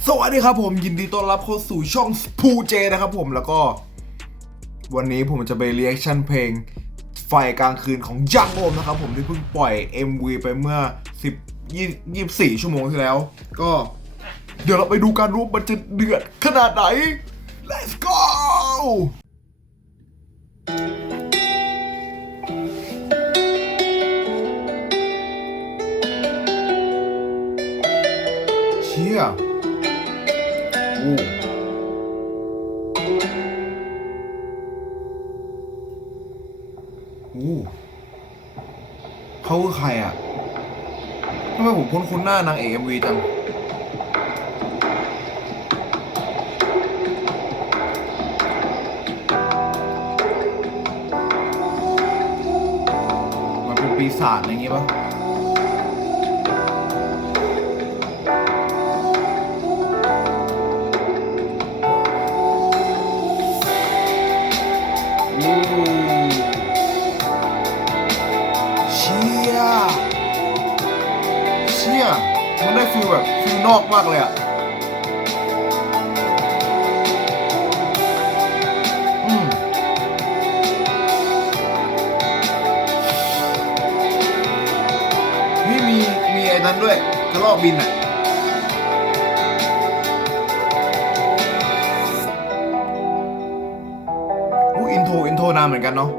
สวัสดีครับผมยินดีต้อนรับเข้าสู่ช่องพูเจนะครับผมแล้วก็ วันนี้ผมจะไปเรีแอคชั่นเพลง ไฟกลางคืนของยังโอมนะครับผมที่เพิ่งปล่อย MV ไปเมื่อ 10 24 ชั่วโมงที่แล้ว ก็เดี๋ยวเราไปดูกันว่ามันจะเดือดขนาดไหน let's go เชี่ย โอ้โอ้เขาคือใครอะทำไมผมคุ้นๆหน้านางเอก MV จังมันเป็นปีศาจอะไรอย่างงี้ปะ เชี่ยเชี่ยมันได้ฟิลแบบฟิลนอกมากเลยอะอืมนี่มีมีไอ้นั้นด้วยกระรอกบินอะ รอินโทรนานเหมือนกันเนาะ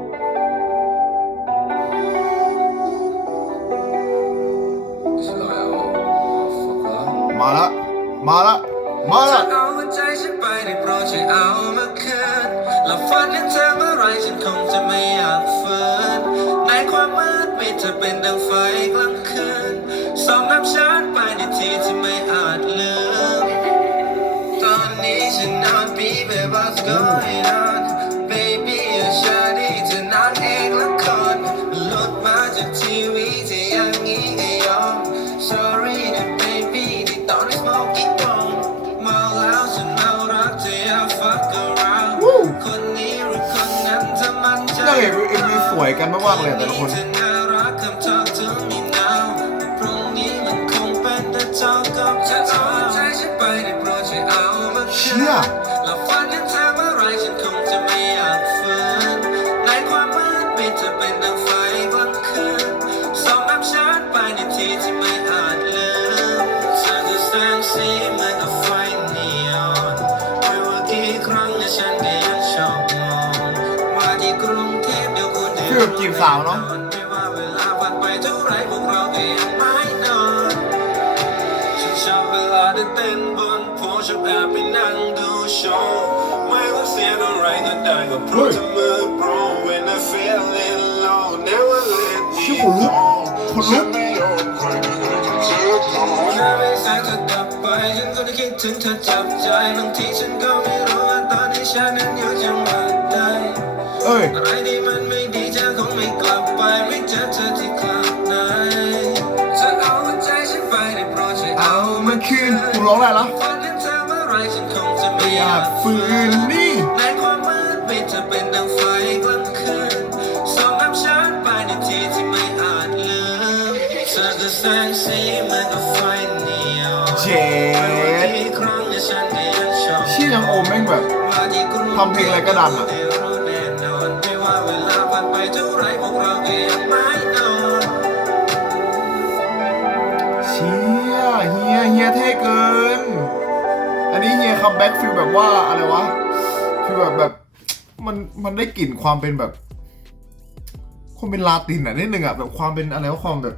มาละ มาละ มาละเอาใจฉันไปได้โปรดช่วยเอามาคืนหลับฝันเห็นเธอเมื่อไรฉันคงจะไม่อยากฝืนในความมืดมิดเธอเป็นดังไฟกลางคืนสองน้ำฉันไปในที่ที่ไม่อาจลืม ตอนนี้ฉันนอนปีแบบ what's going on จากทีวีจะยังงี้ก็ยอม sorry นะ baby ที่ตอนนี้ smoking bomb เมาแล้วฉันเมารักเธออย่า fuck around คนนี้หรือคนนั้นเธอมันจนางเอกเอ็มวีสวยกันมากๆเลยแต่ละคนเธอน่ารักคำ talk to me now พรุ่งนี้มันคงเป็นแต่ talk กับเรดช่วยเอามาคืเชี่นยหลับฝันเห็นเธอเมื่อไรฉันคงจะไม่อยากฝืนในความมืดมิดเธอเป็นดัง แบบจีบสาวเนอะไม่ว่าเต้นบนโพชอบแอบไปนั่งดูโชว์ไม่ว่าเสียงอะไรก็ได้ก็เพราะเธอมือโปร when I feel in low never let ชิ me บขนลุกขนลุกแค่ไม่แสงเธอต่อไปฉันก็ได้คิดถึงเธอจับใจบางทีฉันก็ไม่รู้ว่าตอนนี้ฉันนั้นอยู่จังหวะใดอะไรที่ องได้ละฝันเห็นเธอเมื่อไรฉันคงจะไม่ไม่อยากกอายฝืฝืนนนี่ในความมืดมิดเธอเป็นดังไฟกลางคืนส่องน้ำฉันไปในที่ที่ไม่อาจลืมเธอคือแสงสีเหมือนกับไฟนีออนเจ็กี่ครั้งเนี่ยฉันก็ยังชอบเชี่ยยังโอมแม่งแบบว่าที่กรุทำเพลงอะไรก็ดังอะได้รู้แน่นอนไม่ว่าเวลาผ่านไปเท่าไรพวกเราก็ยังไม่นอนเชี่ยเฮียเฮียเท่เกินอันนี้เฮีย คัมแบ็กฟิลแบบว่าอะไรวะฟิลแบบแบบ มันมันได้กลิ่นความเป็นแบบความเป็นลาตินอะนิดนึงอะแบบความเป็นอะไรวะความแบบ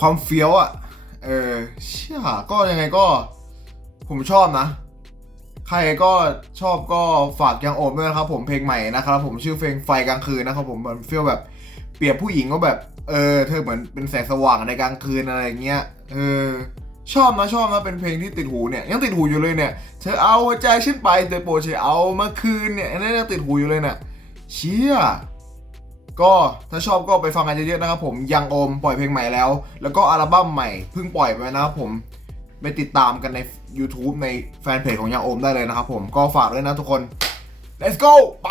ความเฟี้ยวอะ เออเชี่ยก็ยังไงก็ ผมชอบนะ ใครก็ชอบก็ฝากยังโอมด้วยนะครับผมเพลงใหม่นะครับผมชื่อเพลงไฟกลางคืนนะครับผมมันฟีลแบบเปรียบผู้หญิงว่าแบบ เออ เธอเหมือนเป็นแสงสว่างในกลางคืนอะไรอย่างเงี้ยเออ ชอบนะชอบนะเป็นเพลงที่ติดหูเนี่ยยังติดหูอยู่เลยเนี่ยเธอเอาหัวใจฉันไปเธอโปรดช่วยเอามาคืนเนี่ยอันนี้ยังติดหูอยู่เลยเนี่ยเชี่ยก็ถ้าชอบก็ไปฟังกันเยอะๆนะครับผมยังโอมปล่อยเพลงใหม่แล้ว แล้วก็อัลบั้มใหม่เพิ่งปล่อยไปนะครับผมไปติดตามกันใน YouTube ในแฟนเพจของยังโอมได้เลยนะครับผมก็ฝากด้วยนะทุกคน let's go ไป